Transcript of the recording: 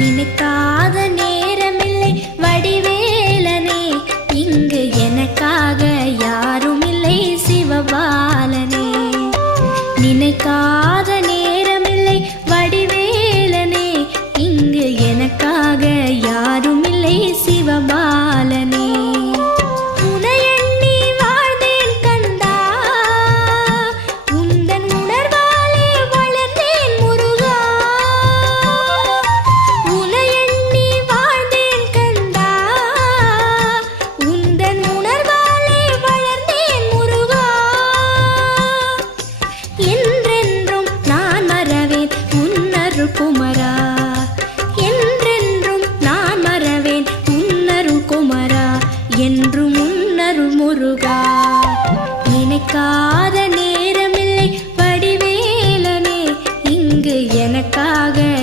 நினைக்காத நேரமில்லை வடிவேலனே, இங்கு எனக்காக யாரும் இல்லை சிவபாலனே. நினைக்காத நேரமில்லை வடிவேலனே, இங்கு எனக்காக யாரும் இல்லை சிவபாலனே. குமரா என்றென்றும் நான் மறவேன் உன்னருள் குமரா, என்றும் உன்னருள் முருகா. நினைக்காத